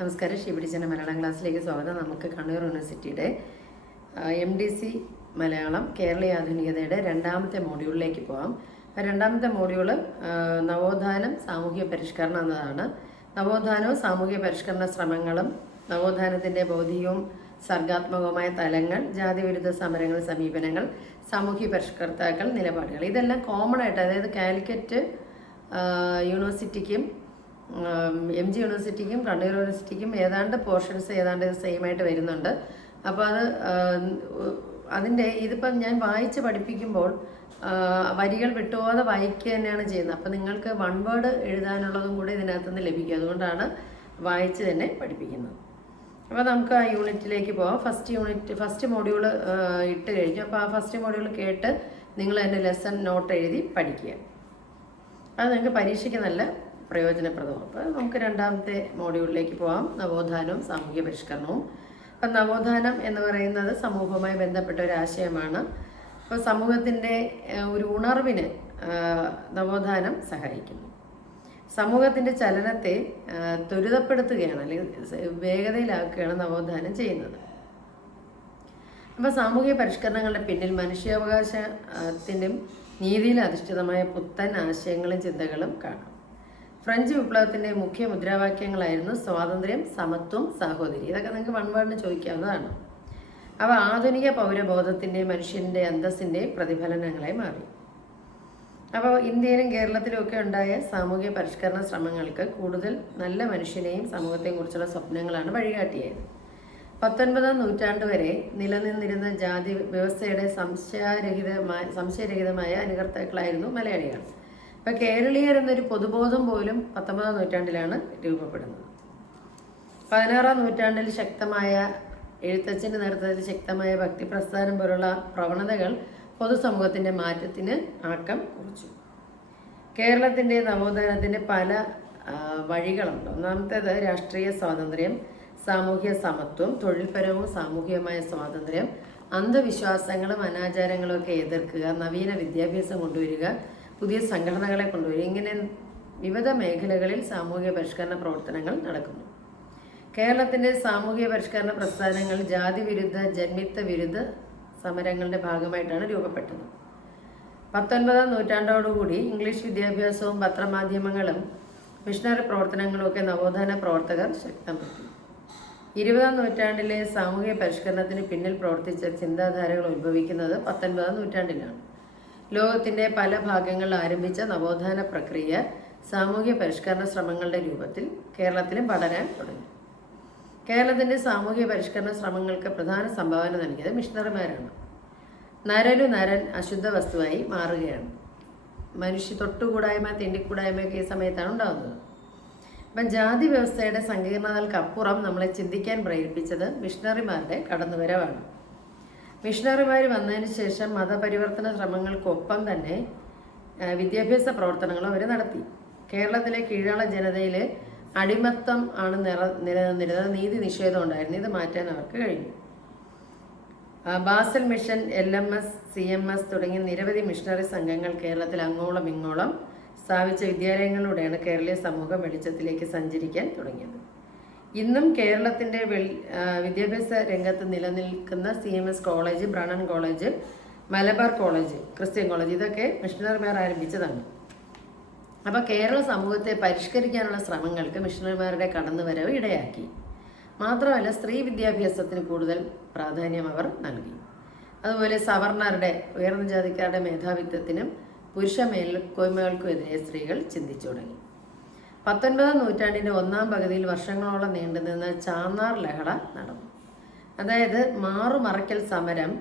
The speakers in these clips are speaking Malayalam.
നമസ്കാരം. ഷിപിടിച്ചന്റെ മലയാളം ക്ലാസ്സിലേക്ക് സ്വാഗതം. നമുക്ക് കണ്ണൂർ യൂണിവേഴ്സിറ്റിയുടെ എം ഡി സി മലയാളം കേരളീയ ആധുനികതയുടെ രണ്ടാമത്തെ മോഡ്യൂളിലേക്ക് പോകാം രണ്ടാമത്തെ മോഡ്യൂൾ നവോത്ഥാനം സാമൂഹിക പരിഷ്കരണം എന്നതാണ്. നവോത്ഥാനവും സാമൂഹിക പരിഷ്കരണ ശ്രമങ്ങളും നവോത്ഥാനത്തിന്റെ ബൗദ്ധികവും സർഗാത്മകവുമായ തലങ്ങൾ ജാതിവിരുദ്ധ സമരങ്ങൾ സമീപനങ്ങൾ സാമൂഹ്യ പരിഷ്കർത്താക്കൾ നിലപാടുകൾ ഇതെല്ലാം കോമൺ ആയിട്ട് അതായത് കാലിക്കറ്റ് യൂണിവേഴ്സിറ്റിക്കും എം ജി യൂണിവേഴ്സിറ്റിക്കും കണ്ണൂർ യൂണിവേഴ്സിറ്റിക്കും ഏതാണ്ട് പോർഷൻസ് ഏതാണ്ട് സെയിം ആയിട്ട് വരുന്നുണ്ട്. അപ്പോൾ അത് അതിന്റെ ഇതിപ്പം ഞാൻ വായിച്ച് പഠിപ്പിക്കുമ്പോൾ വരികൾ വിട്ടുപോകാതെ വായിക്കുക തന്നെയാണ് ചെയ്യുന്നത്. അപ്പം നിങ്ങൾക്ക് വൺ വേർഡ് എഴുതാനുള്ളതും കൂടെ ഇതിനകത്ത് നിന്ന് ലഭിക്കും. അതുകൊണ്ടാണ് വായിച്ച് തന്നെ പഠിപ്പിക്കുന്നത്. അപ്പോൾ നമുക്ക് ആ യൂണിറ്റിലേക്ക് പോകാം ഫസ്റ്റ് യൂണിറ്റ് ഫസ്റ്റ് മോഡ്യൂൾ ഇട്ട് കഴിഞ്ഞു. അപ്പോൾ ആ ഫസ്റ്റ് മോഡ്യൂൾ കേട്ട് നിങ്ങൾ അതിന്റെ ലെസൺ നോട്ട് എഴുതി പഠിക്കുക. അത് നിങ്ങൾക്ക് പരീക്ഷയ്ക്ക് നല്ല പ്രയോജനപ്രദവും. അപ്പോൾ നമുക്ക് രണ്ടാമത്തെ മോഡ്യൂളിലേക്ക് പോകാം നവോത്ഥാനവും സാമൂഹ്യ പരിഷ്കരണവും. അപ്പം നവോത്ഥാനം എന്ന് പറയുന്നത് സമൂഹവുമായി ബന്ധപ്പെട്ട ഒരു ആശയമാണ്. അപ്പോൾ സമൂഹത്തിന്റെ ഒരു ഉണർവിന് നവോത്ഥാനം സഹായിക്കുന്നു. സമൂഹത്തിന്റെ ചലനത്തെ ത്വരിതപ്പെടുത്തുകയാണ് അല്ലെങ്കിൽ വേഗതയിലാക്കുകയാണ് നവോത്ഥാനം ചെയ്യുന്നത്. അപ്പോൾ സാമൂഹിക പരിഷ്കരണങ്ങളുടെ പിന്നിൽ മനുഷ്യാവകാശത്തിനും നീതിയിൽ അധിഷ്ഠിതമായ പുത്തൻ ആശയങ്ങളും ചിന്തകളും കാണാം. ഫ്രഞ്ച് വിപ്ലവത്തിന്റെ മുഖ്യ മുദ്രാവാക്യങ്ങളായിരുന്നു സ്വാതന്ത്ര്യം സമത്വം സാഹോദര്യം. ഇതൊക്കെ നിങ്ങൾക്ക് വൺ വേർഡിന് ചോദിക്കാവുന്നതാണ്. അവ ആധുനിക പൗരബോധത്തിന്റെ മനുഷ്യന്റെ അന്തസ്സിന്റെ പ്രതിഫലനങ്ങളായി മാറി. അപ്പോൾ ഇന്ത്യയിലും കേരളത്തിലും ഒക്കെ ഉണ്ടായ സാമൂഹിക പരിഷ്കരണ ശ്രമങ്ങൾക്ക് കൂടുതൽ നല്ല മനുഷ്യനെയും സമൂഹത്തെയും കുറിച്ചുള്ള സ്വപ്നങ്ങളാണ് വഴികാട്ടിയത് പത്തൊൻപതാം നൂറ്റാണ്ട് വരെ നിലനിന്നിരുന്ന ജാതി വ്യവസ്ഥയുടെ സംശയരഹിതമായ സംശയരഹിതമായ അനുകർത്താക്കളായിരുന്നു മലയാളികൾ. ഇപ്പം കേരളീയർ എന്നൊരു പൊതുബോധം പോലും പത്തൊമ്പതാം നൂറ്റാണ്ടിലാണ് രൂപപ്പെടുന്നത്. പതിനാറാം നൂറ്റാണ്ടിൽ ശക്തമായ എഴുത്തച്ഛന്റെ നേതൃത്വത്തിൽ ശക്തമായ ഭക്തി പ്രസ്ഥാനം പോലുള്ള പ്രവണതകൾ പൊതുസമൂഹത്തിന്റെ മാറ്റത്തിന് ആക്കം കുറിച്ചു. കേരളത്തിന്റെ നവോത്ഥാനത്തിന്റെ പല വഴികളുണ്ട്. ഒന്നാമത്തേത് രാഷ്ട്രീയ സ്വാതന്ത്ര്യം സാമൂഹ്യ സമത്വം തൊഴിൽപരവും സാമൂഹികമായ സ്വാതന്ത്ര്യം അന്ധവിശ്വാസങ്ങളും അനാചാരങ്ങളും ഒക്കെ എതിർക്കുക നവീന വിദ്യാഭ്യാസം കൊണ്ടുവരിക പുതിയ സംഘടനകളെ കൊണ്ടുവരും. ഇങ്ങനെ വിവിധ മേഖലകളിൽ സാമൂഹിക പരിഷ്കരണ പ്രവർത്തനങ്ങൾ നടക്കുന്നു. കേരളത്തിന്റെ സാമൂഹിക പരിഷ്കരണ പ്രസ്ഥാനങ്ങൾ ജാതി വിരുദ്ധ ജന്മിത്വ വിരുദ്ധ സമരങ്ങളുടെ ഭാഗമായിട്ടാണ് രൂപപ്പെട്ടത്. പത്തൊൻപതാം നൂറ്റാണ്ടോടുകൂടി ഇംഗ്ലീഷ് വിദ്യാഭ്യാസവും പത്രമാധ്യമങ്ങളും മിഷണറി പ്രവർത്തനങ്ങളും ഒക്കെ നവോത്ഥാന പ്രവർത്തകർ ശക്തമാക്കി ഇരുപതാം നൂറ്റാണ്ടിലെ സാമൂഹിക പരിഷ്കരണത്തിന് പിന്നിൽ പ്രവർത്തിച്ച ചിന്താധാരകൾ ഉത്ഭവിക്കുന്നത് പത്തൊൻപതാം നൂറ്റാണ്ടിലാണ്. ലോകത്തിന്റെ പല ഭാഗങ്ങളിൽ ആരംഭിച്ച നവോത്ഥാന പ്രക്രിയ സാമൂഹ്യ പരിഷ്കരണ ശ്രമങ്ങളുടെ രൂപത്തിൽ കേരളത്തിലും പടരാൻ തുടങ്ങി. കേരളത്തിന്റെ സാമൂഹ്യ പരിഷ്കരണ ശ്രമങ്ങൾക്ക് പ്രധാന സംഭാവന നൽകിയത് മിഷണറിമാരാണ്. നരനു നരൻ അശുദ്ധ വസ്തുവായി മാറുകയാണ്. മനുഷ്യ തൊട്ടുകൂടായ്മ തിണ്ടിക്കൂടായ്മയൊക്കെ ഈ സമയത്താണ് ഉണ്ടാകുന്നത്. അപ്പം ജാതി വ്യവസ്ഥയുടെ സങ്കീർണതകൾക്കപ്പുറം നമ്മളെ ചിന്തിക്കാൻ പ്രേരിപ്പിച്ചത് മിഷണറിമാരുടെ കടന്നുവരവാണ്. മിഷണറിമാർ വന്നതിന് ശേഷം മതപരിവർത്തന ശ്രമങ്ങൾക്കൊപ്പം തന്നെ വിദ്യാഭ്യാസ പ്രവർത്തനങ്ങളും അവർ നടത്തി. കേരളത്തിലെ കീഴാള ജനതയിൽ അടിമത്തം ആണ് നിറ നിലനിന്നിരുന്നത് നീതി നിഷേധം ഉണ്ടായിരുന്നു. ഇത് മാറ്റാൻ അവർക്ക് കഴിഞ്ഞു. Basel mission L M S C M S തുടങ്ങിയ നിരവധി മിഷണറി സംഘങ്ങൾ കേരളത്തിൽ അങ്ങോളം ഇങ്ങോളം സ്ഥാപിച്ച വിദ്യാലയങ്ങളിലൂടെയാണ് കേരളീയ സമൂഹം വെളിച്ചത്തിലേക്ക് സഞ്ചരിക്കാൻ തുടങ്ങിയത്. ഇന്നും കേരളത്തിന്റെ വിദ്യാഭ്യാസ രംഗത്ത് നിലനിൽക്കുന്ന C M S college Brennen college Malabar college Christian college ഇതൊക്കെ മിഷണറിമാർ ആരംഭിച്ചതാണ്. അപ്പോൾ കേരള സമൂഹത്തെ പരിഷ്കരിക്കാനുള്ള ശ്രമങ്ങൾക്ക് മിഷണറിമാരുടെ കടന്നുവരവ് ഇടയാക്കി. മാത്രമല്ല സ്ത്രീ വിദ്യാഭ്യാസത്തിന് കൂടുതൽ പ്രാധാന്യം അവർ നൽകി. അതുപോലെ സവർണരുടെ ഉയർന്ന ജാതിക്കാരുടെ മേധാവിത്വത്തിനും പുരുഷ മേൽക്കോയ്മകൾക്കുമെതിരെ സ്ത്രീകൾ ചിന്തിച്ചു തുടങ്ങി. പത്തൊൻപതാം നൂറ്റാണ്ടിന്റെ ഒന്നാം പകുതിയിൽ വർഷങ്ങളോളം നീണ്ടുനിന്ന ചാന്നാർ ലഹള നടന്നു. അതായത് മാറുമറയ്ക്കൽ സമരം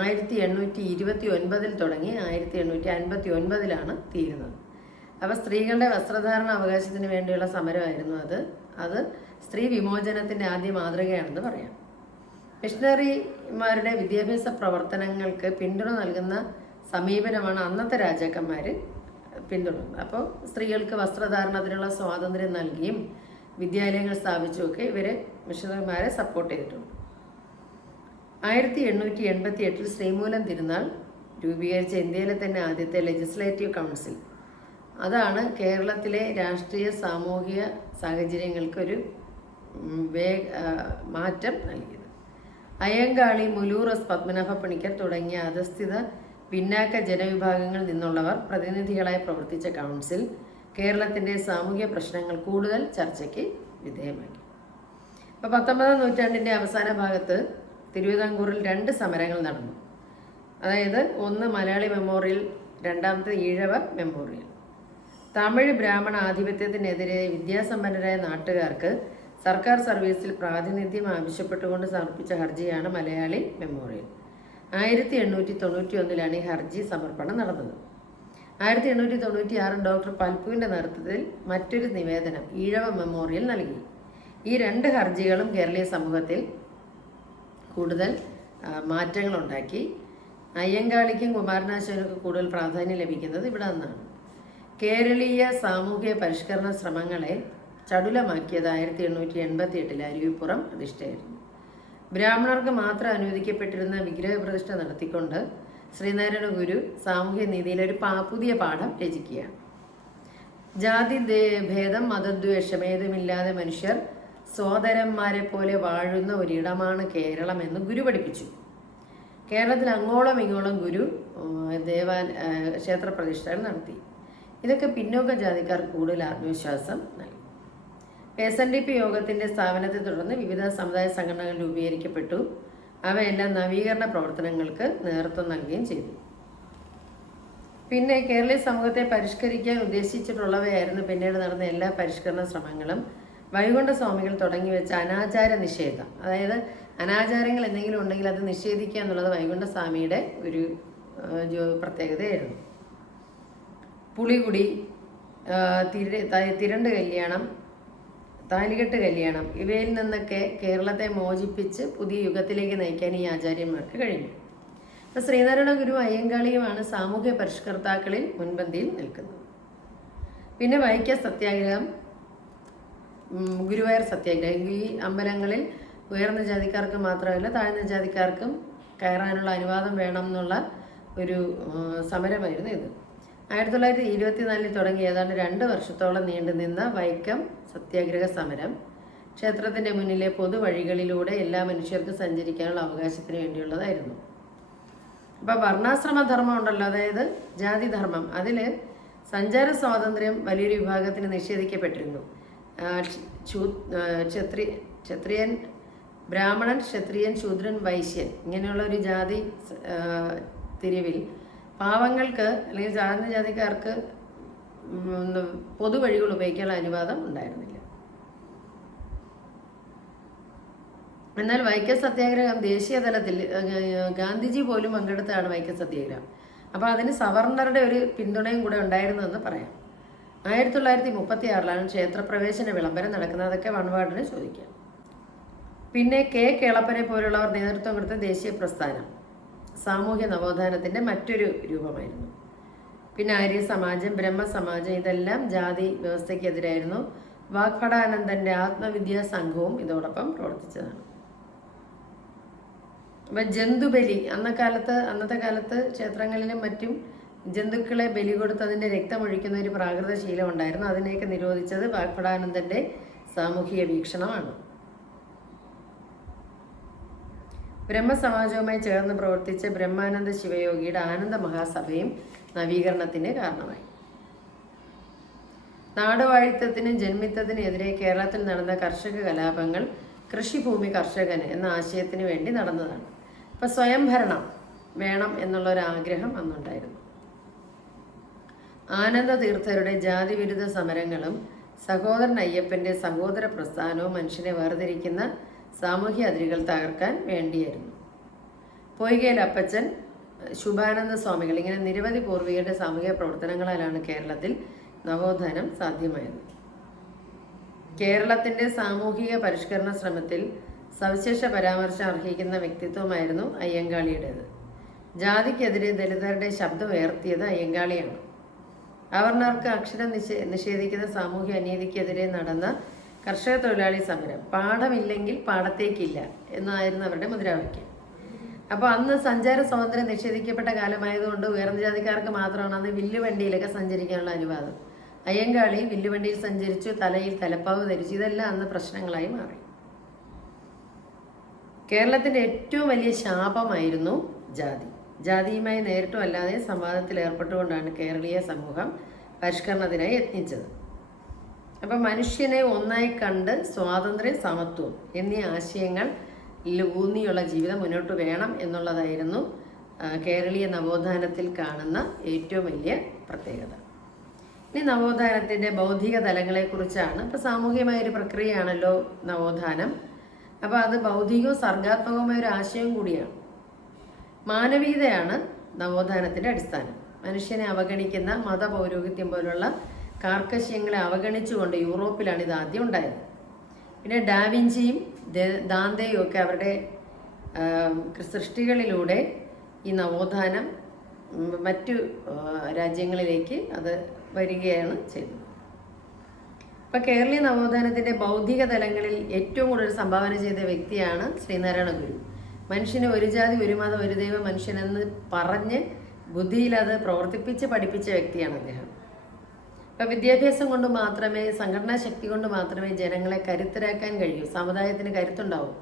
ആയിരത്തി എണ്ണൂറ്റി ഇരുപത്തി ഒൻപതിൽ തുടങ്ങി ആയിരത്തി എണ്ണൂറ്റി അൻപത്തി ഒൻപതിലാണ് തീരുന്നത്. അപ്പോൾ സ്ത്രീകളുടെ വസ്ത്രധാരണ അവകാശത്തിന് വേണ്ടിയുള്ള സമരമായിരുന്നു അത്. അത് സ്ത്രീ വിമോചനത്തിന്റെ ആദ്യ മാതൃകയാണെന്ന് പറയാം. മിഷണറിമാരുടെ വിദ്യാഭ്യാസ പ്രവർത്തനങ്ങൾക്ക് പിന്തുണ നൽകുന്ന സമീപനമാണ് അന്നത്തെ രാജാക്കന്മാർ പിന്തുടർന്നത് അപ്പോൾ സ്ത്രീകൾക്ക് വസ്ത്രധാരണത്തിനുള്ള സ്വാതന്ത്ര്യം നൽകിയും വിദ്യാലയങ്ങൾ സ്ഥാപിച്ചുമൊക്കെ ഇവർ മിഷണറിമാരെ സപ്പോർട്ട് ചെയ്തിട്ടുണ്ട്. ആയിരത്തി എണ്ണൂറ്റി എൺപത്തി എട്ടിൽ ശ്രീമൂലം തിരുനാൾ രൂപീകരിച്ച ഇന്ത്യയിലെ തന്നെ ആദ്യത്തെ ലെജിസ്ലേറ്റീവ് കൗൺസിൽ അതാണ് കേരളത്തിലെ രാഷ്ട്രീയ സാമൂഹിക സാഹചര്യങ്ങൾക്കൊരു വേ മാറ്റം നൽകിയത്. അയ്യങ്കാളി മുലൂറസ് പത്മനാഭ പണിക്കർ തുടങ്ങിയ അധസ്ഥിത പിന്നാക്ക ജനവിഭാഗങ്ങളിൽ നിന്നുള്ളവർ പ്രതിനിധികളായി പ്രവർത്തിച്ച കൗൺസിൽ കേരളത്തിന്റെ സാമൂഹ്യ പ്രശ്നങ്ങൾ കൂടുതൽ ചർച്ചയ്ക്ക് വിധേയമാക്കി. അപ്പോൾ പത്തൊമ്പതാം നൂറ്റാണ്ടിന്റെ അവസാന ഭാഗത്ത് തിരുവിതാംകൂറിൽ രണ്ട് സമരങ്ങൾ നടന്നു. അതായത് ഒന്ന് മലയാളി മെമ്മോറിയൽ രണ്ടാമത്തെ ഈഴവ മെമ്മോറിയൽ. തമിഴ് ബ്രാഹ്മണ ആധിപത്യത്തിനെതിരെ വിദ്യാസമ്പന്നരായ നാട്ടുകാർക്ക് സർക്കാർ സർവീസിൽ പ്രാതിനിധ്യം ആവശ്യപ്പെട്ടുകൊണ്ട് സമർപ്പിച്ച ഹർജിയാണ് മലയാളി മെമ്മോറിയൽ. ആയിരത്തി എണ്ണൂറ്റി തൊണ്ണൂറ്റി ഒന്നിലാണ് ഈ ഹർജി സമർപ്പണം നടന്നത്. ആയിരത്തി എണ്ണൂറ്റി തൊണ്ണൂറ്റി ആറിൽ ഡോക്ടർ പൽപുവിന്റെ നേതൃത്വത്തിൽ മറ്റൊരു നിവേദനം ഈഴവ മെമ്മോറിയൽ നൽകി. ഈ രണ്ട് ഹർജികളും കേരളീയ സമൂഹത്തിൽ കൂടുതൽ മാറ്റങ്ങളുണ്ടാക്കി. അയ്യങ്കാളിക്കും കുമാരനാശാനുക്കും കൂടുതൽ പ്രാധാന്യം ലഭിക്കുന്നത് ഇവിടെ നിന്നാണ്. കേരളീയ സാമൂഹ്യ പരിഷ്കരണ ശ്രമങ്ങളെ ചടുലമാക്കിയത് ആയിരത്തി എണ്ണൂറ്റി എൺപത്തി എട്ടിൽ അരുവിപ്പുറം പ്രതിഷ്ഠയായിരുന്നു. ബ്രാഹ്മണർക്ക് മാത്രം അനുവദിക്കപ്പെട്ടിരുന്ന വിഗ്രഹപ്രതിഷ്ഠ നടത്തിക്കൊണ്ട് ശ്രീനാരായണ ഗുരു സാമൂഹ്യ നീതിയിലെ ഒരു പാ പുതിയ പാഠം രചിക്കുകയാണ് ജാതി ഭേദം മതദ്വേഷം ഏതുമില്ലാതെ മനുഷ്യർ സോദരന്മാരെ പോലെ വാഴുന്ന ഒരിടമാണ് കേരളം എന്ന് ഗുരു പഠിപ്പിച്ചു. കേരളത്തിൽ അങ്ങോളം ഇങ്ങോളം ഗുരു ദേവാ ക്ഷേത്ര പ്രതിഷ്ഠകൾ ക്ഷേത്രപ്രതിഷ്ഠകൾ നടത്തി. ഇതൊക്കെ പിന്നോക്ക ജാതിക്കാർ കൂടുതൽ ആത്മവിശ്വാസം നൽകി. എസ് എൻ ഡി പി യോഗത്തിന്റെ സ്ഥാപനത്തെ തുടർന്ന് വിവിധ സമുദായ സംഘടനകൾ രൂപീകരിക്കപ്പെട്ടു. അവയെല്ലാം നവീകരണ പ്രവർത്തനങ്ങൾക്ക് നേതൃത്വം നൽകുകയും ചെയ്തു. പിന്നെ കേരളീയ സമൂഹത്തെ പരിഷ്കരിക്കാൻ ഉദ്ദേശിച്ചിട്ടുള്ളവയായിരുന്നു പിന്നീട് നടന്ന എല്ലാ പരിഷ്കരണ ശ്രമങ്ങളും. വൈകുണ്ഠ സ്വാമികൾ തുടങ്ങി വെച്ച അനാചാര നിഷേധം. അതായത് അനാചാരങ്ങൾ എന്തെങ്കിലും ഉണ്ടെങ്കിൽ അത് നിഷേധിക്കുക എന്നുള്ളത് വൈകുണ്ഠ സ്വാമിയുടെ ഒരു പ്രത്യേകതയായിരുന്നു. പുളികുടി തിര തിരണ്ട് കല്യാണം താലികെട്ട് കല്യാണം. ഇവയിൽ നിന്നൊക്കെ കേരളത്തെ മോചിപ്പിച്ച് പുതിയ യുഗത്തിലേക്ക് നയിക്കാൻ ഈ ആചാര്യന്മാർക്ക് കഴിഞ്ഞു. അപ്പം ശ്രീനാരായണ ഗുരു അയ്യങ്കാളിയുമാണ് സാമൂഹ്യ പരിഷ്കർത്താക്കളിൽ മുൻപന്തിയിൽ നിൽക്കുന്നത്. പിന്നെ വൈക്ക സത്യാഗ്രഹം ഗുരുവായൂർ സത്യാഗ്രഹം. ഈ അമ്പലങ്ങളിൽ ഉയർന്ന ജാതിക്കാർക്ക് മാത്രമല്ല താഴ്ന്ന ജാതിക്കാർക്കും കയറാനുള്ള അനുവാദം വേണം എന്നുള്ള ഒരു സമരമായിരുന്നു ഇത്. ആയിരത്തി തൊള്ളായിരത്തി ഇരുപത്തിനാലിൽ തുടങ്ങി. ഏതാണ്ട് രണ്ട് വർഷത്തോളം നീണ്ടുനിന്ന വൈക്കം സത്യാഗ്രഹ സമരം ക്ഷേത്രത്തിന്റെ മുന്നിലെ പൊതുവഴികളിലൂടെ എല്ലാ മനുഷ്യർക്കും സഞ്ചരിക്കാനുള്ള അവകാശത്തിന് വേണ്ടിയുള്ളതായിരുന്നു. അപ്പോൾ വർണാശ്രമ ധർമ്മം ഉണ്ടല്ലോ അതായത് ജാതിധർമ്മം അതിൽ സഞ്ചാര സ്വാതന്ത്ര്യം വലിയൊരു വിഭാഗത്തിന് നിഷേധിക്കപ്പെട്ടിരുന്നു. ക്ഷത്രി ക്ഷത്രിയൻ ബ്രാഹ്മണൻ ക്ഷത്രിയൻ ശൂദ്രൻ വൈശ്യൻ ഇങ്ങനെയുള്ള ഒരു ജാതി തിരിവിൽ പാവങ്ങൾക്ക് അല്ലെങ്കിൽ താഴ്ന്ന ജാതിക്കാർക്ക് പൊതുവഴികൾ ഉപയോഗിക്കാനുള്ള അനുവാദം ഉണ്ടായിരുന്നില്ല. എന്നാൽ വൈക്കം സത്യാഗ്രഹം ദേശീയ തലത്തിൽ ഗാന്ധിജി പോലും പങ്കെടുത്തതാണ് വൈക്കം സത്യാഗ്രഹം. അപ്പോൾ അതിന് സവർണറുടെ ഒരു പിന്തുണയും കൂടെ ഉണ്ടായിരുന്നെന്ന് പറയാം. ആയിരത്തി തൊള്ളായിരത്തി മുപ്പത്തി ആറിലാണ് ക്ഷേത്രപ്രവേശന വിളംബരം നടക്കുന്നത്. അതൊക്കെ വൺവാർഡിന് ചോദിക്കാം. പിന്നെ കെ കേളപ്പനെ പോലുള്ളവർ നേതൃത്വം കൊടുത്ത ദേശീയ പ്രസ്ഥാനം സാമൂഹ്യ നവോത്ഥാനത്തിന്റെ മറ്റൊരു രൂപമായിരുന്നു. പിന്നെ ആര്യ സമാജം ബ്രഹ്മസമാജം ഇതെല്ലാം ജാതി വ്യവസ്ഥയ്ക്കെതിരായിരുന്നു. വാഗ്ഭടാനന്ദന്റെ ആത്മവിദ്യാ സംഘവും ഇതോടൊപ്പം പ്രവർത്തിച്ചതാണ്. അപ്പൊ ജന്തുബലി അന്നക്കാലത്ത് അന്നത്തെ കാലത്ത് ക്ഷേത്രങ്ങളിലും മറ്റും ജന്തുക്കളെ ബലി കൊടുത്ത് അതിന്റെ രക്തമൊഴിക്കുന്ന ഒരു പ്രാകൃത ശീലം ഉണ്ടായിരുന്നു. അതിനെയൊക്കെ നിരോധിച്ചത് വാഗ്ഭടാനന്ദന്റെ സാമൂഹിക വീക്ഷണമാണ്. ബ്രഹ്മസമാജവുമായി ചേർന്ന് പ്രവർത്തിച്ച ബ്രഹ്മാനന്ദ ശിവയോഗിയുടെ ആനന്ദ മഹാസഭയും നവീകരണത്തിന് കാരണമായി. നാടുവാഴിത്തത്തിനും ജന്മിത്തത്തിനെതിരെ കേരളത്തിൽ നടന്ന കർഷക കലാപങ്ങൾ കൃഷിഭൂമി കർഷകൻ എന്ന ആശയത്തിന് വേണ്ടി നടന്നതാണ്. ഇപ്പൊ സ്വയംഭരണം വേണം എന്നുള്ളൊരാഗ്രഹം അന്നുണ്ടായിരുന്നു. ആനന്ദ തീർത്ഥരുടെ ജാതിവിരുദ്ധ സമരങ്ങളും സഹോദരൻ അയ്യപ്പന്റെ സഹോദര പ്രസ്ഥാനവും മനുഷ്യനെ വേർതിരിക്കുന്ന സാമൂഹ്യ അതിരുകൾ തകർക്കാൻ വേണ്ടിയായിരുന്നു. പൊയ്കയിൽ അപ്പച്ചൻ ശുഭാനന്ദ സ്വാമികൾ. ഇങ്ങനെ നിരവധി പൂർവികരുടെ സാമൂഹിക പ്രവർത്തനങ്ങളാലാണ് കേരളത്തിൽ നവോത്ഥാനം സാധ്യമായത്. കേരളത്തിന്റെ സാമൂഹിക പരിഷ്കരണ ശ്രമത്തിൽ സവിശേഷ പരാമർശം അർഹിക്കുന്ന വ്യക്തിത്വമായിരുന്നു അയ്യങ്കാളിയുടേത്. ജാതിക്കെതിരെ ദലിതരുടെ ശബ്ദം ഉയർത്തിയത് അയ്യങ്കാളിയാണ്. അവർണർക്ക് അക്ഷരം നിഷേ നിഷേധിക്കുന്ന സാമൂഹ്യ അനീതിക്കെതിരെ നടന്ന കർഷക തൊഴിലാളി സമരം പാഠമില്ലെങ്കിൽ പാടത്തേക്കില്ല എന്നായിരുന്നു അവരുടെ മുദ്രാവാക്യം. അപ്പോൾ അന്ന് സഞ്ചാര സ്വാതന്ത്ര്യം നിഷേധിക്കപ്പെട്ട കാലമായതുകൊണ്ട് ഉയർന്ന ജാതിക്കാർക്ക് മാത്രമാണ് അന്ന് വില്ലുവണ്ടിയിലൊക്കെ സഞ്ചരിക്കാനുള്ള അനുവാദം. അയ്യങ്കാളി വില്ലുവണ്ടിയിൽ സഞ്ചരിച്ചു തലയിൽ തലപ്പാവ് ധരിച്ചു. ഇതെല്ലാം അന്ന് പ്രശ്നങ്ങളായി മാറി. കേരളത്തിന്റെ ഏറ്റവും വലിയ ശാപമായിരുന്നു ജാതി. ജാതിയുമായി നേരിട്ടും അല്ലാതെ സംവാദത്തിൽ ഏർപ്പെട്ടുകൊണ്ടാണ് കേരളീയ സമൂഹം പരിഷ്കരണത്തിനായി യത്നിച്ചത്. അപ്പം മനുഷ്യനെ ഒന്നായി കണ്ട് സ്വാതന്ത്ര്യം സമത്വം എന്നീ ആശയങ്ങൾ ഊന്നിയുള്ള ജീവിതം മുന്നോട്ട് വേണം എന്നുള്ളതായിരുന്നു കേരളീയ നവോത്ഥാനത്തിൽ കാണുന്ന ഏറ്റവും വലിയ പ്രത്യേകത. ഇനി നവോത്ഥാനത്തിന്റെ ബൗദ്ധിക തലങ്ങളെക്കുറിച്ചാണ്. ഇപ്പോൾ സാമൂഹികമായ ഒരു പ്രക്രിയയാണല്ലോ നവോത്ഥാനം. അപ്പോൾ അത് ബൗദ്ധികവും സർഗാത്മകവുമായ ഒരു ആശയം കൂടിയാണ്. മാനവികതയാണ് നവോത്ഥാനത്തിന്റെ അടിസ്ഥാനം. മനുഷ്യനെ അവഗണിക്കുന്ന മതപൗരോഹിത്യം പോലുള്ള കാർക്കശ്യങ്ങളെ അവഗണിച്ചുകൊണ്ട് യൂറോപ്പിലാണ് ഇത് ആദ്യം ഉണ്ടായത്. പിന്നെ ഡാവിഞ്ചിയും ദാന്തയും ഒക്കെ അവരുടെ സൃഷ്ടികളിലൂടെ ഈ നവോത്ഥാനം മറ്റു രാജ്യങ്ങളിലേക്ക് അത് വരികയാണ് ചെയ്തത്. ഇപ്പം കേരളീയ നവോത്ഥാനത്തിന്റെ ബൗദ്ധിക തലങ്ങളിൽ ഏറ്റവും കൂടുതൽ സംഭാവന ചെയ്ത വ്യക്തിയാണ് ശ്രീനാരായണ ഗുരു. മനുഷ്യന് ഒരു ജാതി ഒരു മതം ഒരു ദൈവം മനുഷ്യനെന്ന് പറഞ്ഞ് ബുദ്ധിയിൽ അത് പ്രവർത്തിപ്പിച്ച് പഠിപ്പിച്ച വ്യക്തിയാണ് അദ്ദേഹം. ഇപ്പൊ വിദ്യാഭ്യാസം കൊണ്ട് മാത്രമേ സംഘടനാ ശക്തി കൊണ്ട് മാത്രമേ ജനങ്ങളെ കരുത്തരാക്കാൻ കഴിയൂ സമുദായത്തിന് കരുത്തുണ്ടാവും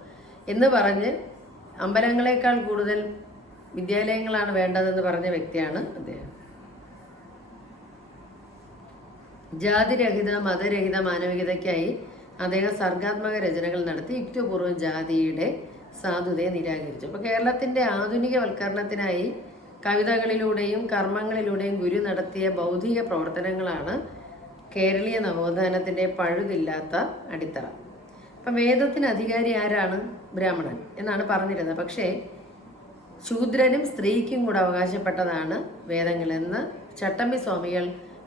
എന്ന് പറഞ്ഞ് അമ്പലങ്ങളെക്കാൾ കൂടുതൽ വിദ്യാലയങ്ങളാണ് വേണ്ടതെന്ന് പറഞ്ഞ വ്യക്തിയാണ് അദ്ദേഹം. ജാതിരഹിത മതരഹിത മാനവികതയ്ക്കായി അദ്ദേഹം സർഗാത്മക രചനകൾ നടത്തി യുക്തിപൂർവം ജാതിയുടെ സാധുതയെ നിരാകരിച്ചു. അപ്പോൾ കേരളത്തിന്റെ ആധുനികവൽക്കരണത്തിനായി കവിതകളിലൂടെയും കർമ്മങ്ങളിലൂടെയും ഗുരു നടത്തിയ ബൗദ്ധിക പ്രവർത്തനങ്ങളാണ് കേരളീയ നവോത്ഥാനത്തിന്റെ പഴുതില്ലാത്ത അടിത്തറ. അപ്പം വേദത്തിന് അധികാരി ആരാണ്? ബ്രാഹ്മണൻ എന്നാണ് പറഞ്ഞിരുന്നത്. പക്ഷേ ശൂദ്രനും സ്ത്രീക്കും കൂടെ അവകാശപ്പെട്ടതാണ് വേദങ്ങളെന്ന് ചട്ടമ്പി സ്വാമികൾ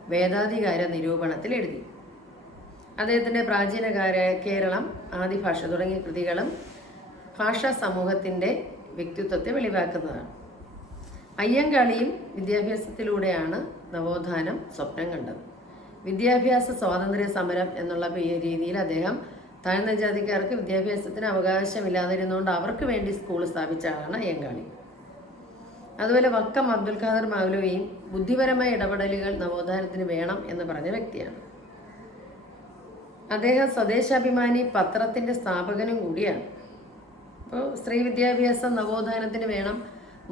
വേദാധികാര നിരൂപണത്തിൽ എഴുതി. അദ്ദേഹത്തിന്റെ പ്രാചീനകാര കേരളം ആദിഭാഷ തുടങ്ങിയ കൃതികളും ഭാഷാ സമൂഹത്തിന്റെ വ്യക്തിത്വത്തെ വെളിവാക്കുന്നതാണ്. അയ്യങ്കാളിയും വിദ്യാഭ്യാസത്തിലൂടെയാണ് നവോത്ഥാനം സ്വപ്നം കണ്ടത്. വിദ്യാഭ്യാസ സ്വാതന്ത്ര്യ സമരം എന്നുള്ള രീതിയിൽ അദ്ദേഹം താഴ്ന്ന ജാതിക്കാർക്ക് വിദ്യാഭ്യാസത്തിന് അവകാശമില്ലാതിരുന്നുകൊണ്ട് അവർക്ക് വേണ്ടി സ്കൂൾ സ്ഥാപിച്ച ആളാണ് അയ്യങ്കാളി. അതുപോലെ വക്കം അബ്ദുൽ ഖാദർ മൗലവിയും ബുദ്ധിപരമായ ഇടപെടലുകൾ നവോത്ഥാനത്തിന് വേണം എന്ന് പറഞ്ഞ വ്യക്തിയാണ്. അദ്ദേഹം സ്വദേശാഭിമാനി പത്രത്തിന്റെ സ്ഥാപകനും കൂടിയാണ്. അപ്പോൾ സ്ത്രീ വിദ്യാഭ്യാസം നവോത്ഥാനത്തിന് വേണം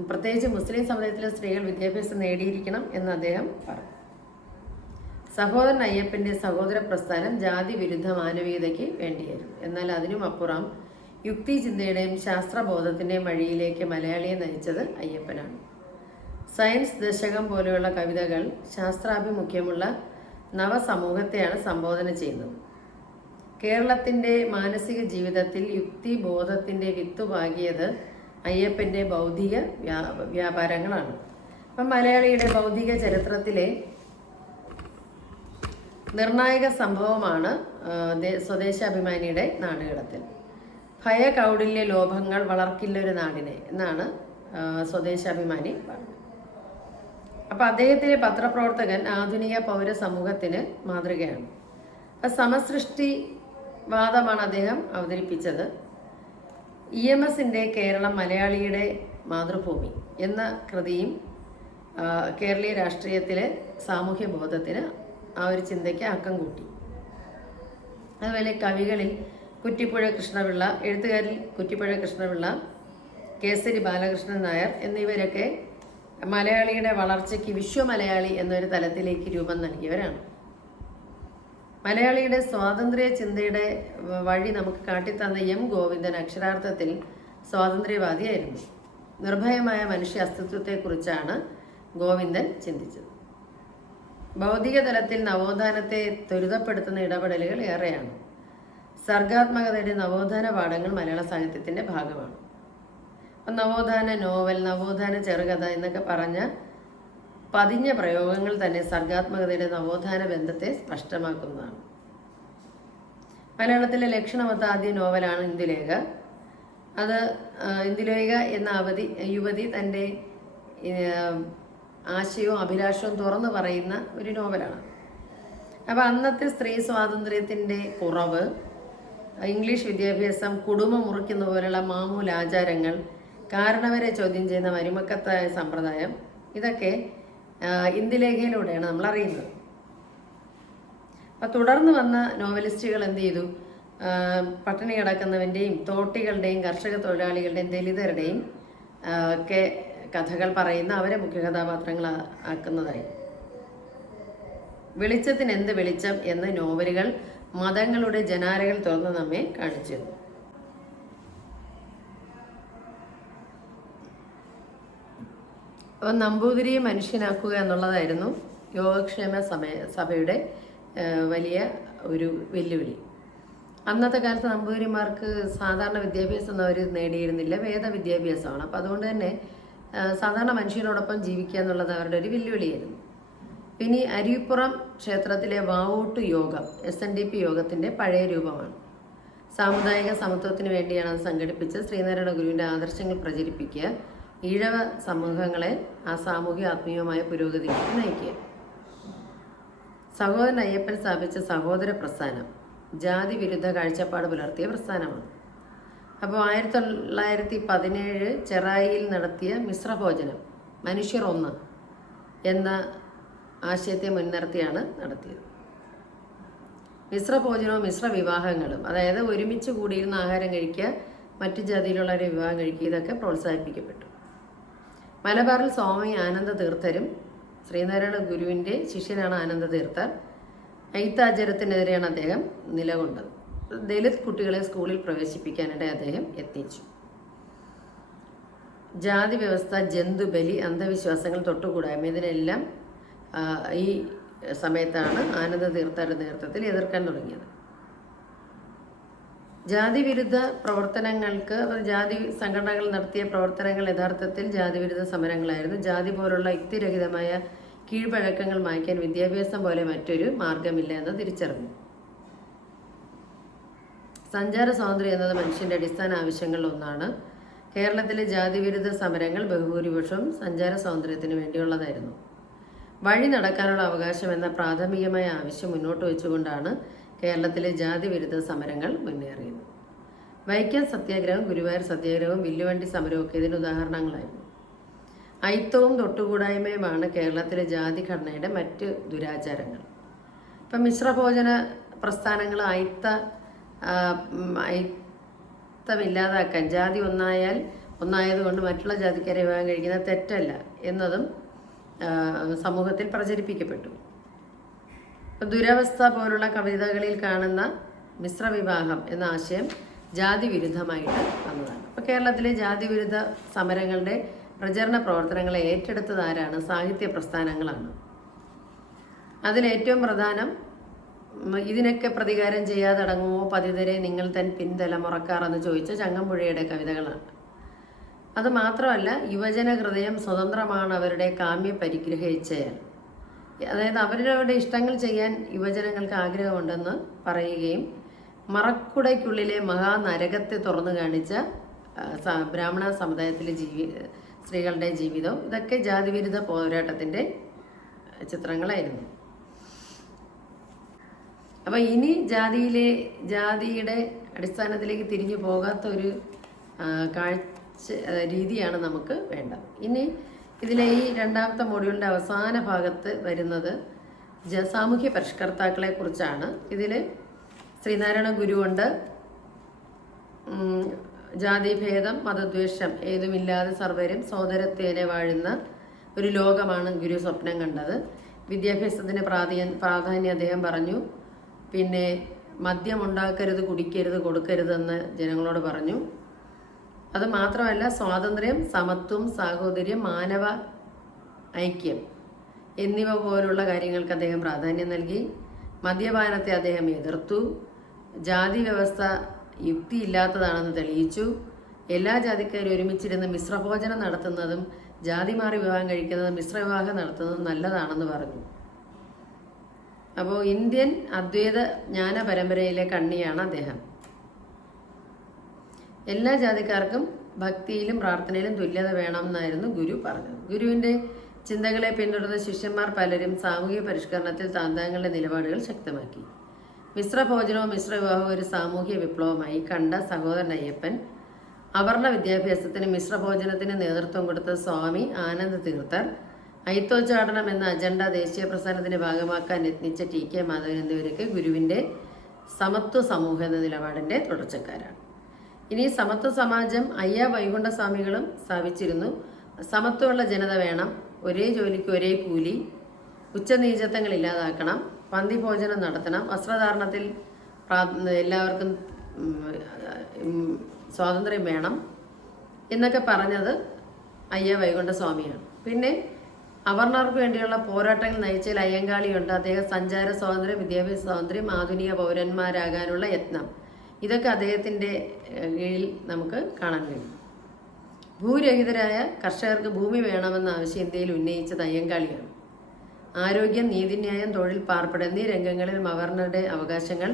പ്രത്യേകിച്ച് മുസ്ലിം സമുദായത്തിലെ സ്ത്രീകൾ വിദ്യാഭ്യാസം നേടിയിരിക്കണം എന്ന് അദ്ദേഹം പറഞ്ഞു. സഹോദരൻ അയ്യപ്പന്റെ സഹോദര പ്രസ്ഥാനം ജാതി വിരുദ്ധ മാനവികതയ്ക്ക് വേണ്ടിയായിരുന്നു. എന്നാൽ അതിനും അപ്പുറം യുക്തി ചിന്തയുടെയും ശാസ്ത്രബോധത്തിന്റെയും വഴിയിലേക്ക് മലയാളിയെ നയിച്ചത് അയ്യപ്പനാണ്. സയൻസ് ദശകം പോലെയുള്ള കവിതകൾ ശാസ്ത്രാഭിമുഖ്യമുള്ള നവസമൂഹത്തെയാണ് സംബോധന ചെയ്യുന്നത്. കേരളത്തിന്റെ മാനസിക ജീവിതത്തിൽ യുക്തി ബോധത്തിന്റെ അയ്യപ്പന്റെ ബൗദ്ധിക വ്യാ- വ്യാപാരങ്ങളാണ്. അപ്പം മലയാളിയുടെ ബൗദ്ധിക ചരിത്രത്തിലെ നിർണായക സംഭവമാണ് സ്വദേശാഭിമാനിയുടെ കൗടില്യ ഭയകൗടില്യ ലോഭങ്ങൾ വളർക്കില്ലൊരു നാടിനെ എന്നാണ് സ്വദേശാഭിമാനി പറഞ്ഞത്. അപ്പൊ അദ്ദേഹത്തിലെ പത്രപ്രവർത്തകൻ ആധുനിക പൗര സമൂഹത്തിന് മാതൃകയാണ്. അപ്പം സമസൃഷ്ടി വാദമാണ് അദ്ദേഹം അവതരിപ്പിച്ചത്. ഇ എം എസിന്റെ കേരളം മലയാളിയുടെ മാതൃഭൂമി എന്ന കൃതിയും കേരളീയ രാഷ്ട്രീയത്തിലെ സാമൂഹ്യ ബോധത്തിന് ആ ഒരു ചിന്തയ്ക്ക് ആക്കം കൂട്ടി. അതുപോലെ കവികളിൽ കുറ്റിപ്പുഴ കൃഷ്ണപിള്ള എഴുത്തുകാരിൽ കുറ്റിപ്പുഴ കൃഷ്ണപിള്ള കേസരി ബാലകൃഷ്ണൻ നായർ എന്നിവരൊക്കെ മലയാളിയുടെ വളർച്ചയ്ക്ക് വിശ്വമലയാളി എന്നൊരു തലത്തിലേക്ക് രൂപം നൽകിയവരാണ്. മലയാളിയുടെ സ്വാതന്ത്ര്യ ചിന്തയുടെ വഴി നമുക്ക് കാട്ടിത്തന്ന എം ഗോവിന്ദൻ അക്ഷരാർത്ഥത്തിൽ സ്വാതന്ത്ര്യവാദിയായിരുന്നു. നിർഭയമായ മനുഷ്യ അസ്തിത്വത്തെക്കുറിച്ചാണ് ഗോവിന്ദൻ ചിന്തിച്ചത്. ഭൗതിക തലത്തിൽ നവോത്ഥാനത്തെ ത്വരിതപ്പെടുത്തുന്ന ഇടപെടലുകൾ ഏറെയാണ്. സർഗാത്മകതയുടെ നവോത്ഥാന പാഠങ്ങൾ മലയാള സാഹിത്യത്തിന്റെ ഭാഗമാണ്. നവോത്ഥാന നോവൽ നവോത്ഥാന ചെറുകഥ എന്നൊക്കെ പറഞ്ഞ പതിഞ്ഞ പ്രയോഗങ്ങൾ തന്നെ സർഗാത്മകതയുടെ നവോത്ഥാന ബന്ധത്തെ സ്പഷ്ടമാക്കുന്നതാണ്. മലയാളത്തിലെ ലക്ഷണമൊത്ത ആദ്യ നോവലാണ് ഇന്ദുലേഖ അത് ഇന്ദുലേഖ എന്ന അവധി യുവതി തന്റെ ആശയവും അഭിലാഷവും തുറന്നു പറയുന്ന ഒരു നോവലാണ്. അപ്പോൾ അന്നത്തെ സ്ത്രീ സ്വാതന്ത്ര്യത്തിന്റെ കുറവ് ഇംഗ്ലീഷ് വിദ്യാഭ്യാസം കുടുംബം മുറിക്കുന്ന പോലുള്ള മാമൂൽ ആചാരങ്ങൾ കാരണവരെ ചോദ്യം ചെയ്യുന്ന മരുമക്കത്തായ സമ്പ്രദായം ഇതൊക്കെ ഇന്ദുലേഖയിലൂടെയാണ് നമ്മൾ അറിയുന്നത് അപ്പം തുടർന്ന് വന്ന നോവലിസ്റ്റുകൾ എന്ത് ചെയ്തു? പട്ടിണി കിടക്കുന്നവന്റെയും തോട്ടികളുടെയും കർഷക തൊഴിലാളികളുടെയും ദലിതരുടെയും ഒക്കെ കഥകൾ പറയുന്ന അവരെ മുഖ്യ കഥാപാത്രങ്ങൾ ആക്കുന്നതായി. വെളിച്ചത്തിന് എന്ത് വെളിച്ചം എന്ന നോവലുകൾ മതങ്ങളുടെ ജനാരകൾ തുറന്ന് നമ്മെ കാണിച്ചു അപ്പം നമ്പൂതിരിയെ മനുഷ്യനാക്കുക എന്നുള്ളതായിരുന്നു യോഗക്ഷേമ സമയ സഭയുടെ വലിയ ഒരു വെല്ലുവിളി. അന്നത്തെ കാലത്ത് നമ്പൂതിരിമാർക്ക് സാധാരണ വിദ്യാഭ്യാസം ഒന്നും അവർ നേടിയിരുന്നില്ല വേദ വിദ്യാഭ്യാസമാണ്. അപ്പോൾ അതുകൊണ്ട് തന്നെ സാധാരണ മനുഷ്യരോടൊപ്പം ജീവിക്കുക എന്നുള്ളത് അവരുടെ ഒരു വെല്ലുവിളിയായിരുന്നു. പിന്നെ അരിപ്പുറം ക്ഷേത്രത്തിലെ വാവൂട്ട് യോഗം എസ് എൻ ഡി പി യോഗത്തിന്റെ പഴയ രൂപമാണ്. സാമുദായിക സമത്വത്തിന് വേണ്ടിയാണ് അത് സംഘടിപ്പിച്ച് ശ്രീനാരായണ ഗുരുവിന്റെ ആദർശങ്ങൾ പ്രചരിപ്പിക്കുക ഈഴവ സമൂഹങ്ങളെ ആ സാമൂഹ്യ ആത്മീയമായ പുരോഗതിക്ക് നയിക്കുക. സഹോദരൻ അയ്യപ്പൻ സ്ഥാപിച്ച സഹോദര പ്രസ്ഥാനം ജാതി വിരുദ്ധ കാഴ്ചപ്പാട് പുലർത്തിയ പ്രസ്ഥാനമാണ്. അപ്പോൾ ആയിരത്തി തൊള്ളായിരത്തി പതിനേഴ് ചെറായിയിൽ നടത്തിയ മിശ്രഭോജനം മനുഷ്യർ ഒന്ന് എന്ന ആശയത്തെ മുൻനിർത്തിയാണ് നടത്തിയത്. മിശ്രഭോജനവും മിശ്ര വിവാഹങ്ങളും അതായത് ഒരുമിച്ച് കൂടിയിരുന്ന ആഹാരം കഴിക്കുക മറ്റു ജാതിയിലുള്ളവരെ വിവാഹം കഴിക്കുക ഇതൊക്കെ പ്രോത്സാഹിപ്പിക്കപ്പെട്ടു. മലബാറിൽ സ്വാമി ആനന്ദ തീർത്ഥരും ശ്രീനാരായണ ഗുരുവിന്റെ ശിഷ്യനാണ് ആനന്ദ തീർത്ഥർ. അയിത്താചാരത്തിനെതിരെയാണ് അദ്ദേഹം നിലകൊണ്ടത്. ദലിത് കുട്ടികളെ സ്കൂളിൽ പ്രവേശിപ്പിക്കാനിടെ അദ്ദേഹം എത്തിച്ചു. ജാതി വ്യവസ്ഥ ജന്തുബലി അന്ധവിശ്വാസങ്ങൾ തൊട്ടുകൂടായ്മ ഇതിനെല്ലാം ഈ സമയത്താണ് ആനന്ദ തീർത്ഥരുടെ നേതൃത്വത്തിൽ എതിർക്കാൻ തുടങ്ങിയത്. ജാതി വിരുദ്ധ പ്രവർത്തനങ്ങൾക്ക് ജാതി സംഘടനകൾ നടത്തിയ പ്രവർത്തനങ്ങൾ യഥാർത്ഥത്തിൽ ജാതിവിരുദ്ധ സമരങ്ങളായിരുന്നു. ജാതി പോലുള്ള യുക്തിരഹിതമായ കീഴ്വഴക്കങ്ങൾ മായ്ക്കാൻ വിദ്യാഭ്യാസം പോലെ മറ്റൊരു മാർഗമില്ല എന്ന് തിരിച്ചറിഞ്ഞു. സഞ്ചാര സ്വാതന്ത്ര്യം എന്നത് മനുഷ്യന്റെ അടിസ്ഥാന ആവശ്യങ്ങളിൽ ഒന്നാണ്. കേരളത്തിലെ ജാതിവിരുദ്ധ സമരങ്ങൾ ബഹുഭൂരിപക്ഷവും സഞ്ചാര സ്വാതന്ത്ര്യത്തിന് വേണ്ടിയുള്ളതായിരുന്നു. വഴി നടക്കാനുള്ള അവകാശം എന്ന പ്രാഥമികമായ ആവശ്യം മുന്നോട്ട് വെച്ചുകൊണ്ടാണ് കേരളത്തിലെ ജാതി വിരുദ്ധ സമരങ്ങൾ മുന്നേറിയത്. വൈക്കം സത്യാഗ്രഹം ഗുരുവായൂർ സത്യാഗ്രഹവും വില്ലുവണ്ടി ഒക്കെ ഇതിന് ഉദാഹരണങ്ങളായിരുന്നു. ഐത്തവും തൊട്ടുകൂടായ്മയുമാണ് കേരളത്തിലെ ജാതി ഘടനയുടെ മറ്റ് ദുരാചാരങ്ങൾ. ഇപ്പം മിശ്രഭോജന പ്രസ്ഥാനങ്ങൾ അയിത്ത അയിത്തമില്ലാതാക്കാൻ ജാതി ഒന്നായാൽ ഒന്നായതുകൊണ്ട് മറ്റുള്ള ജാതിക്കാരെ വിവാഹം കഴിക്കുന്നത് തെറ്റല്ല എന്നതും സമൂഹത്തിൽ പ്രചരിപ്പിക്കപ്പെട്ടു. ദുരവസ്ഥ പോലുള്ള കവിതകളിൽ കാണുന്ന മിശ്രവിവാഹം എന്ന ആശയം ജാതി വിരുദ്ധമായിട്ട് വന്നതാണ്. അപ്പോൾ കേരളത്തിലെ ജാതി വിരുദ്ധ സമരങ്ങളുടെ പ്രചരണ പ്രവർത്തനങ്ങളെ ഏറ്റെടുത്തത് ആരാണ്? സാഹിത്യ പ്രസ്ഥാനങ്ങളാണ്. അതിലേറ്റവും പ്രധാനം ഇതിനൊക്കെ പ്രതികാരം ചെയ്യാതടങ്ങുമോ പതിതരെ നിങ്ങൾ തൻ പിൻതലമുറക്കാർ എന്ന് ചോദിച്ച ചങ്ങമ്പുഴയുടെ കവിതകളാണ്. അത് മാത്രമല്ല യുവജന ഹൃദയം സ്വതന്ത്രമാണ് അവരുടെ കാമ്യ പരിഗ്രഹിച്ചയാൽ അതായത് അവരവരുടെ ഇഷ്ടങ്ങൾ ചെയ്യാൻ യുവജനങ്ങൾക്ക് ആഗ്രഹമുണ്ടെന്ന് പറയുകയും മറക്കുടയ്ക്കുള്ളിലെ മഹാനരകത്തെ തുറന്നു കാണിച്ച ബ്രാഹ്മണ സമുദായത്തിലെ ജീവി സ്ത്രീകളുടെ ജീവിതം ഇതൊക്കെ ജാതിവിരുദ്ധ പോരാട്ടത്തിന്റെ ചിത്രങ്ങളായിരുന്നു. അപ്പം ഇനി ജാതിയിലെ ജാതിയുടെ അടിസ്ഥാനത്തിലേക്ക് തിരിഞ്ഞു പോകാത്ത ഒരു കാഴ്ച രീതിയാണ് നമുക്ക് വേണ്ടത്. ഇനി ഇതിലെ ഈ രണ്ടാമത്തെ മോഡ്യൂളിന്റെ അവസാന ഭാഗത്ത് വരുന്നത് ജ സാമൂഹ്യ പരിഷ്കർത്താക്കളെ കുറിച്ചാണ്. ഇതിൽ ശ്രീനാരായണ ഗുരുവുണ്ട് ജാതിഭേദം മതദ്വേഷം ഏതുമില്ലാതെ സർവരും സോദരത്തേനെ വാഴുന്ന ഒരു ലോകമാണ് ഗുരു സ്വപ്നം കണ്ടത്. വിദ്യാഭ്യാസത്തിന് പ്രാധാന്യം പ്രാധാന്യം അദ്ദേഹം പറഞ്ഞു. പിന്നെ മദ്യം ഉണ്ടാക്കരുത് കുടിക്കരുത് കൊടുക്കരുതെന്ന് ജനങ്ങളോട് പറഞ്ഞു. അത് മാത്രമല്ല സ്വാതന്ത്ര്യം സമത്വം സാഹോദര്യം മാനവ ഐക്യം എന്നിവ പോലുള്ള കാര്യങ്ങൾക്ക് അദ്ദേഹം പ്രാധാന്യം നൽകി. മദ്യപാനത്തെ അദ്ദേഹം എതിർത്തു. ജാതി വ്യവസ്ഥ യുക്തിയില്ലാത്തതാണെന്ന് തെളിയിച്ചു. എല്ലാ ജാതിക്കാരും ഒരുമിച്ചിരുന്ന് മിശ്രഭോജനം നടത്തുന്നതും ജാതി മാറി വിവാഹം കഴിക്കുന്നതും മിശ്രവിവാഹം നടത്തുന്നതും നല്ലതാണെന്ന് പറഞ്ഞു. അപ്പോൾ ഇന്ത്യൻ അദ്വൈത ജ്ഞാന പരമ്പരയിലെ കണ്ണിയാണ് അദ്ദേഹം. എല്ലാ ജാതിക്കാർക്കും ഭക്തിയിലും പ്രാർത്ഥനയിലും തുല്യത വേണമെന്നായിരുന്നു ഗുരു പറഞ്ഞത്. ഗുരുവിന്റെ ചിന്തകളെ പിന്തുടർന്ന ശിഷ്യന്മാർ പലരും സാമൂഹിക പരിഷ്കരണത്തിൽ താന്താങ്ങളുടെ നിലപാടുകൾ ശക്തമാക്കി. മിശ്ര ഭോജനവും മിശ്ര വിവാഹവും ഒരു സാമൂഹ്യ വിപ്ലവമായി കണ്ട സഹോദരൻ അയ്യപ്പൻ അവർണ വിദ്യാഭ്യാസത്തിന് മിശ്ര ഭോജനത്തിന് നേതൃത്വം കൊടുത്ത സ്വാമി ആനന്ദ തീർത്ഥർ ഐത്തോച്ചാടനം എന്ന അജണ്ട ദേശീയ പ്രസ്ഥാനത്തിന്റെ ഭാഗമാക്കാൻ യത്നിച്ച ടി കെ മാധവൻ എന്നിവരൊക്കെ ഗുരുവിന്റെ സമത്വ സമൂഹ എന്ന നിലപാടിന്റെ തുടർച്ചക്കാരാണ്. ഇനി സമത്വ സമാജം അയ്യ വൈകുണ്ഠസ്വാമികളും സ്ഥാപിച്ചിരുന്നു. സമത്വമുള്ള ജനത വേണം. ഒരേ ജോലിക്ക് ഒരേ കൂലി. ഉച്ചനീചത്വങ്ങൾ ഇല്ലാതാക്കണം. പന്തി ഭോജനം നടത്തണം. വസ്ത്രധാരണത്തിൽ എല്ലാവർക്കും സ്വാതന്ത്ര്യം വേണം എന്നൊക്കെ പറഞ്ഞത് അയ്യ വൈകുണ്ഠസ്വാമിയാണ്. പിന്നെ അവർണർക്ക് വേണ്ടിയുള്ള പോരാട്ടങ്ങൾ നയിച്ചതിൽ അയ്യങ്കാളിയുണ്ട്. അദ്ദേഹം സഞ്ചാര സ്വാതന്ത്ര്യം വിദ്യാഭ്യാസ സ്വാതന്ത്ര്യം ആധുനിക പൗരന്മാരാകാനുള്ള യത്നം. ഇതൊക്കെ അദ്ദേഹത്തിന്റെ കീഴിൽ നമുക്ക് കാണാൻ കഴിയും. ഭൂരഹിതരായ കർഷകർക്ക് ഭൂമി വേണമെന്ന ആവശ്യം ഇന്ത്യയിൽ ഉന്നയിച്ചത് അയ്യങ്കാളിയാണ്. ആരോഗ്യം നീതിന്യായം തൊഴിൽ പാർപ്പിടം എന്നീ രംഗങ്ങളിൽ മവർണറുടെ അവകാശങ്ങൾ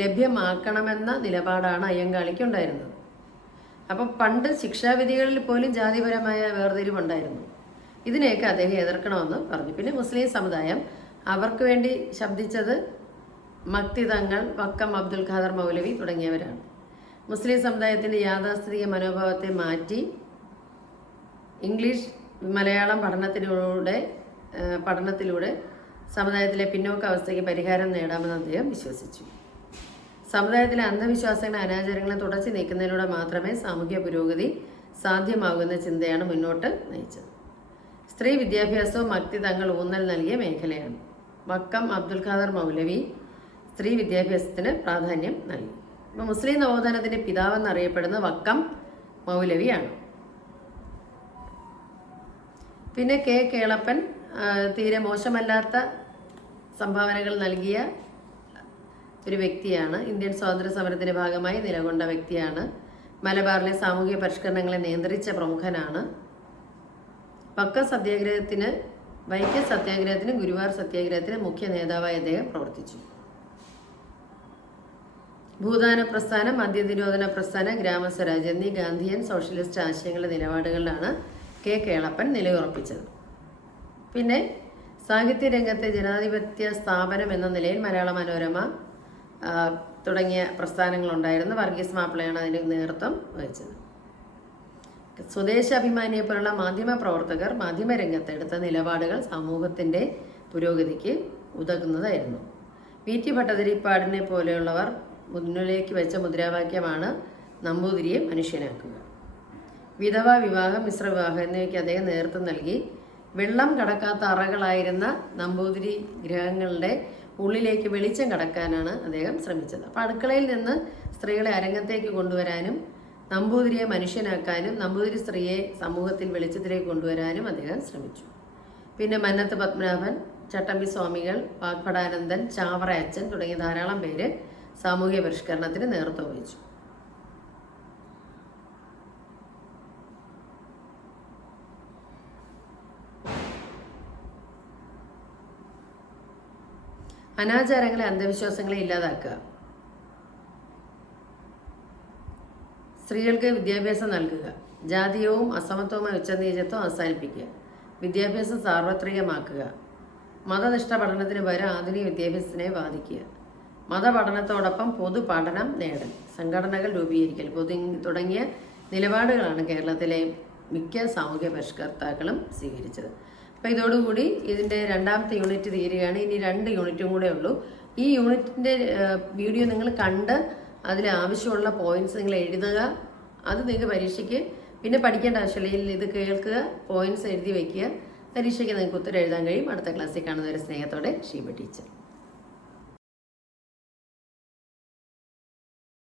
ലഭ്യമാക്കണമെന്ന നിലപാടാണ് അയ്യങ്കാളിക്ക് ഉണ്ടായിരുന്നത്. അപ്പം പണ്ട് ശിക്ഷാവിധികളിൽ പോലും ജാതിപരമായ വേർതിരിവുണ്ടായിരുന്നു. ഇതിനെയൊക്കെ അദ്ദേഹം എതിർക്കണമെന്ന് പറഞ്ഞു. പിന്നെ മുസ്ലിം സമുദായം അവർക്ക് വേണ്ടി ശബ്ദിച്ചത് മക്തിതങ്ങൾ വക്കം അബ്ദുൽ ഖാദർ മൗലവി തുടങ്ങിയവരാണ്. മുസ്ലിം സമുദായത്തിന്റെ യാഥാസ്ഥിതിക മനോഭാവത്തെ മാറ്റി ഇംഗ്ലീഷ് മലയാളം പഠനത്തിലൂടെ പഠനത്തിലൂടെ സമുദായത്തിലെ പിന്നോക്ക അവസ്ഥയ്ക്ക് പരിഹാരം നേടാമെന്ന് അദ്ദേഹം വിശ്വസിച്ചു. സമുദായത്തിലെ അന്ധവിശ്വാസങ്ങളെ അനാചാരങ്ങളെ തുടച്ചു നീക്കുന്നതിലൂടെ മാത്രമേ സാമൂഹ്യ പുരോഗതി സാധ്യമാകുന്ന ചിന്തയാണ് മുന്നോട്ട് നയിച്ചത്. സ്ത്രീ വിദ്യാഭ്യാസവും മക്തി തങ്ങൾ ഊന്നൽ നൽകിയ മേഖലയാണ്. വക്കം അബ്ദുൽ ഖാദർ മൗലവി സ്ത്രീ വിദ്യാഭ്യാസത്തിന് പ്രാധാന്യം നൽകി. അപ്പോൾ മുസ്ലിം നവോത്ഥാനത്തിന്റെ പിതാവെന്നറിയപ്പെടുന്ന വക്കം മൗലവിയാണ്. പിന്നെ കെ കേളപ്പൻ തീരെ മോശമല്ലാത്ത സംഭാവനകൾ നൽകിയ ഒരു വ്യക്തിയാണ്. ഇന്ത്യൻ സ്വാതന്ത്ര്യ സമരത്തിന്റെ ഭാഗമായി നിലകൊണ്ട വ്യക്തിയാണ്. മലബാറിലെ സാമൂഹിക പരിഷ്കരണങ്ങളെ നിയന്ത്രിച്ച പ്രമുഖനാണ്. പക്ക സത്യാഗ്രഹത്തിന് വൈക്കം സത്യാഗ്രഹത്തിന് ഗുരുവാർ സത്യാഗ്രഹത്തിന് മുഖ്യ നേതാവായി അദ്ദേഹം പ്രവർത്തിച്ചു. ഭൂദാന പ്രസ്ഥാനം മദ്യനിരോധന പ്രസ്ഥാനം ഗ്രാമസ്വരാജ് എന്നീ ഗാന്ധിയൻ സോഷ്യലിസ്റ്റ് ആശയങ്ങളുടെ നിലപാടുകളിലാണ് കെ കേളപ്പൻ നിലയുറപ്പിച്ചത്. പിന്നെ സാഹിത്യ രംഗത്തെ ജനാധിപത്യ സ്ഥാപനം എന്ന നിലയിൽ മലയാള മനോരമ തുടങ്ങിയ പ്രസ്ഥാനങ്ങളുണ്ടായിരുന്നു. വർഗീസ് മാപ്പിളയാണ് അതിന് നേതൃത്വം വഹിച്ചത്. സ്വദേശാഭിമാനിയെ പോലുള്ള മാധ്യമ പ്രവർത്തകർ മാധ്യമരംഗത്ത് എടുത്ത നിലപാടുകൾ സമൂഹത്തിന്റെ പുരോഗതിക്ക് ഉതകുന്നതായിരുന്നു. വി ടി ഭട്ടതിരിപ്പാടിനെ പോലെയുള്ളവർ മുന്നിലേക്ക് വെച്ച മുദ്രാവാക്യമാണ് നമ്പൂതിരിയെ മനുഷ്യനാക്കുക. വിധവ വിവാഹം മിശ്ര വിവാഹം എന്നിവയ്ക്ക് അദ്ദേഹം നേതൃത്വം നൽകി. വെള്ളം കടക്കാത്ത അറകളായിരുന്ന നമ്പൂതിരി ഗ്രഹങ്ങളുടെ ഉള്ളിലേക്ക് വെളിച്ചം കടക്കാനാണ് അദ്ദേഹം ശ്രമിച്ചത്. അപ്പോൾ അടുക്കളയിൽ നിന്ന് സ്ത്രീകളെ അരങ്ങത്തേക്ക് കൊണ്ടുവരാനും നമ്പൂതിരിയെ മനുഷ്യനാക്കാനും നമ്പൂതിരി സ്ത്രീയെ സമൂഹത്തിൽ വെളിച്ചത്തിലേക്ക് കൊണ്ടുവരാനും അദ്ദേഹം ശ്രമിച്ചു. പിന്നെ മന്നത്ത് പത്മനാഭൻ ചട്ടമ്പി സ്വാമികൾ വാഗ്ഭടാനന്ദൻ ചാവറ അച്ഛൻ തുടങ്ങിയ ധാരാളം പേര് സാമൂഹ്യ പരിഷ്കരണത്തിന് നേതൃത്വം വഹിച്ചു. അനാചാരങ്ങളെ അന്ധവിശ്വാസങ്ങളെ ഇല്ലാതാക്കുക. സ്ത്രീകൾക്ക് വിദ്യാഭ്യാസം നൽകുക. ജാതീയവും അസമത്വവുമായ ഉച്ചനീചത്വം അവസാനിപ്പിക്കുക. വിദ്യാഭ്യാസം സാർവത്രികമാക്കുക. മതനിഷ്ഠ പഠനത്തിന് പകരം ആധുനിക വിദ്യാഭ്യാസത്തിനെ ബാധിക്കുക മതപഠനത്തോടൊപ്പം പൊതു പഠനം നേടൽ സംഘടനകൾ രൂപീകരിക്കൽ പൊതു തുടങ്ങിയ നിലപാടുകളാണ് കേരളത്തിലെ മിക്ക സാമൂഹ്യ പരിഷ്കർത്താക്കളും സ്വീകരിച്ചത്. അപ്പോൾ ഇതോടുകൂടി ഇതിന്റെ രണ്ടാമത്തെ യൂണിറ്റ് തീരുകയാണ്. ഇനി രണ്ട് യൂണിറ്റും കൂടെ ഉള്ളൂ. ഈ യൂണിറ്റിന്റെ വീഡിയോ നിങ്ങൾ കണ്ട് അതിൽ ആവശ്യമുള്ള പോയിന്റ്സ് നിങ്ങൾ എഴുതുക. അത് നിങ്ങൾക്ക് പരീക്ഷയ്ക്ക് പിന്നെ പഠിക്കേണ്ട ആവശ്യമില്ല. ഇത് കേൾക്കുക പോയിന്റ്സ് എഴുതി വയ്ക്കുക. പരീക്ഷയ്ക്ക് നിങ്ങൾക്ക് ഉത്തരം എഴുതാൻ കഴിയും. അടുത്ത ക്ലാസ്സിൽ കാണുന്നവരെ സ്നേഹത്തോടെ ഷീബ ടീച്ചർ.